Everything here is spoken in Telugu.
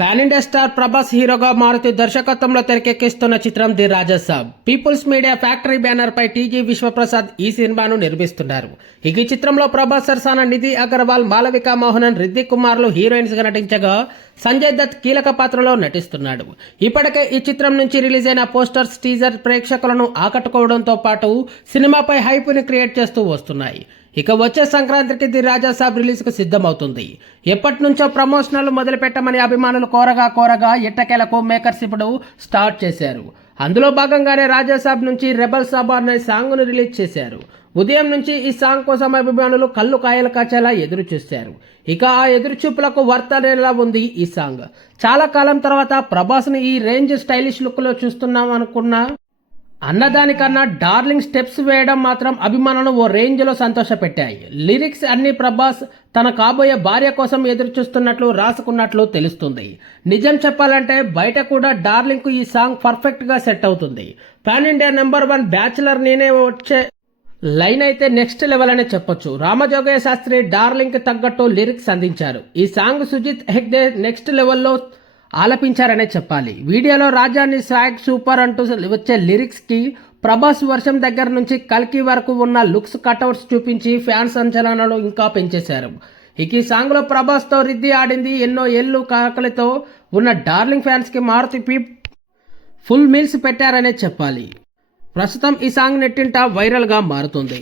పాన్ ఇండియా స్టార్ ప్రభాస్ హీరోగా మారుతూ దర్శకత్వంలో తెరకెక్కిస్తున్న చిత్రం the Raja Saab. People's media factory banner pi TG Vishwaprasad ఈ సినిమాను నిర్మిస్తున్నారు. ఇక ఈ చిత్రంలో ప్రభాస్ సరసాన నిధి అగర్వాల్ మాలవిక మోహనన్ రిద్దిక్ కుమార్లు హీరోయిన్స్గా నటించగా సంజయ్ దత్ కీలక పాత్రలో నటిస్తున్నాడు. ఇప్పటికే ఈ చిత్రం నుంచి రిలీజ్ అయిన పోస్టర్స్ టీజర్ ప్రేక్షకులను ఆకట్టుకోవడంతో పాటు సినిమాపై హైప్ని క్రియేట్ చేస్తూ వస్తున్నాయి. ఇక వచ్చే సంక్రాంతికి ది రాజాసాబ్ రిలీజ్కు సిద్ధమవుతుంది. ఎప్పటి నుంచో ప్రమోషనల్ మొదలు పెట్టమని అభిమానులు కోరగా కోరగా ఎట్టకేలకు మేకర్స్ ఇప్పుడు స్టార్ట్ చేశారు. అందులో భాగంగానే రాజాసాబ్ నుంచి రెబల్ సాబ్ అనే సాంగ్ను రిలీజ్ చేశారు. ఉదయం నుంచి ఈ సాంగ్ కోసం అభిమానులు కళ్ళు కాయలు కాచేలా ఎదురు చూశారు. ఇక ఆ ఎదురుచూపులకు వర్తనేలా ఉంది ఈ సాంగ్. చాలా కాలం తర్వాత ప్రభాస్ని ఈ రేంజ్ స్టైలిష్ లుక్లో చూస్తున్నాం అనుకున్నా అన్నదానికన్నా డార్లింగ్ స్టెప్స్ వేయడం మాత్రం అభిమానులను ఓ రేంజ్లో సంతోషపెట్టాయి. లిరిక్స్ అన్ని ప్రభాస్ తన కాబోయే భార్య కోసం ఎదురుచూస్తున్నట్లు రాసుకున్నట్లు తెలుస్తుంది. నిజం చెప్పాలంటే బయట కూడా డార్లింగ్కు ఈ సాంగ్ పర్ఫెక్ట్గా సెట్ అవుతుంది. Pan India number one bachelor నేనే వచ్చే లైన్ అయితే నెక్స్ట్ లెవెల్ అనే చెప్పొచ్చు. రామజోగయ్య శాస్త్రి డార్లింగ్కి తగ్గట్టు లిరిక్స్ అందించారు. ఈ సాంగ్ సుజిత్ హెగ్డే నెక్స్ట్ లెవెల్లో ఆలపించారనే చెప్పాలి. వీడియోలో రాజాన్ని సాగ్ సూపర్ అంటూ వచ్చే లిరిక్స్కి ప్రభాస్ వర్షం దగ్గర నుంచి కల్కి వరకు ఉన్న లుక్స్ కటౌట్స్ చూపించి ఫ్యాన్స్ అంచనాలను ఇంకా పెంచేశారు. ఇక ఈ సాంగ్లో ప్రభాస్తో రిద్ది ఆడింది ఎన్నో ఏళ్ళు కాకలతో ఉన్న డార్లింగ్ ఫ్యాన్స్కి మారుతి పీప్ ఫుల్ మీల్స్ పెట్టారనే చెప్పాలి. ప్రస్తుతం ఈ సాంగ్ నెట్టింట వైరల్గా మారుతుంది.